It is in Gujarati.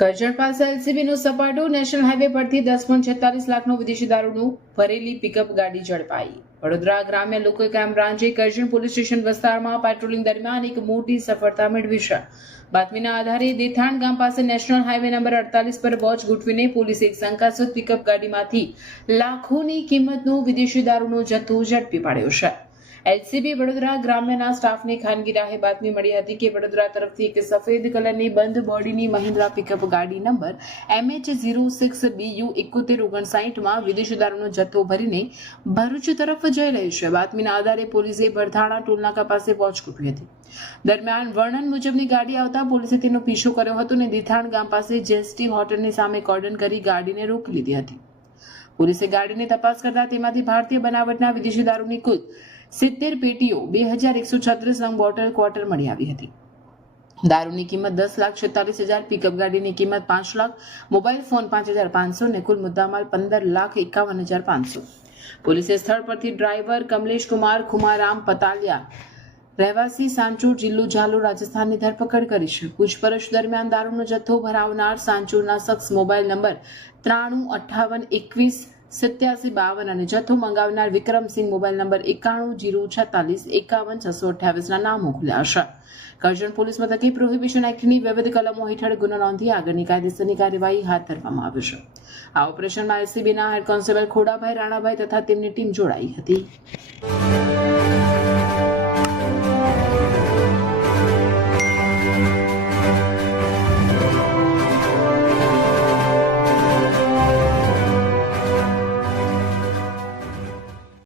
કરજણ પાસે એલસીબીનો સપાટો. નેશનલ હાઈવે પરથી 10.46 લાખનો વિદેશી દારૂનું ભરેલી પિકઅપ ગાડી ઝડપાઈ. વડોદરા ગ્રામ્ય લોકો ક્રાઇમ બ્રાન્ચે કરજણ પોલીસ સ્ટેશન વિસ્તારમાં પેટ્રોલિંગ દરમિયાન એક મોટી સફળતા મેળવી છે. બાતમીના આધારે દેથાણ ગામ પાસે નેશનલ હાઈવે નંબર 48 પર વોચ ગોઠવીને પોલીસે એક શંકાસ્પદ પિકઅપ ગાડીમાંથી લાખોની કિંમતનો વિદેશી દારૂનો જથ્થો ઝડપી પાડ્યો છે. એલસીબી વડોદરા ગ્રામ્યના સ્ટાફને ખાનગી રાહે બાતમી મળી હતી કે વડોદરા તરફથી એક સફેદ કલરની બંધ બોડીની મહિન્દ્રા પિકઅપ ગાડી નંબર MH06BU 7159માં વિદેશી દારૂનો જથ્થો ભરીને ભરૂચ તરફ જઈ રહી છે. બાતમીના આધારે પોલીસે ભરથાણા ટોલનાકા પાસે વોચ ગોઠવી હતી. દરમિયાન વર્ણન મુજબની ગાડી આવતા પોલીસે તેનો પીછો કર્યો હતો અને દેથાણ ગામ પાસે જેસ્ટી હોટલની સામે કોર્ડન કરી ગાડીને રોકી લીધી હતી. પોલીસે ગાડીની તપાસ કરતા તેમાંથી ભારતીય બનાવટના વિદેશી દારૂની કુલ 70 પેટીઓ, 2136 નંગ બોટલ ક્વાર્ટર મળી આવી હતી. દારૂની કિંમત 10,46,000, પિકઅપ ગાડીની કિંમત 5 લાખ, મોબાઈલ ફોન 5,500 ને કુલ મુદ્દામાલ 15,51,500. પોલીસે સ્થળ પરથી ડ્રાઈવર કમલેશ કુમાર ખુમારામ પતાલિયા રહેવાસી સાંચોર, જિલ્લો ઝાલોર, રાજસ્થાનની ધરપકડ કરી છે. પૂછપરછ દરમિયાન દારૂનો જથ્થો ભરાવનાર સાંચોરના શખ્સ મોબાઈલ નંબર 9358218752 અને જથ્થો મંગાવનાર વિક્રમસિંહ મોબાઈલ નંબર 91044551 નામો ખુલ્યા છે. કરજણ પોલીસ મથકે પ્રોહિબિશન એક્ટની વિવિધ કલમો હેઠળ ગુનો નોંધી આગળની કાયદેસરની કાર્યવાહી હાથ ધરવામાં આવી છે. આ ઓપરેશનમાં એલસીબીના હેડ કોન્સ્ટેબલ ખોડાભાઈ રાણાભાઈ તથા તેમની ટીમ જોડાઈ હતી.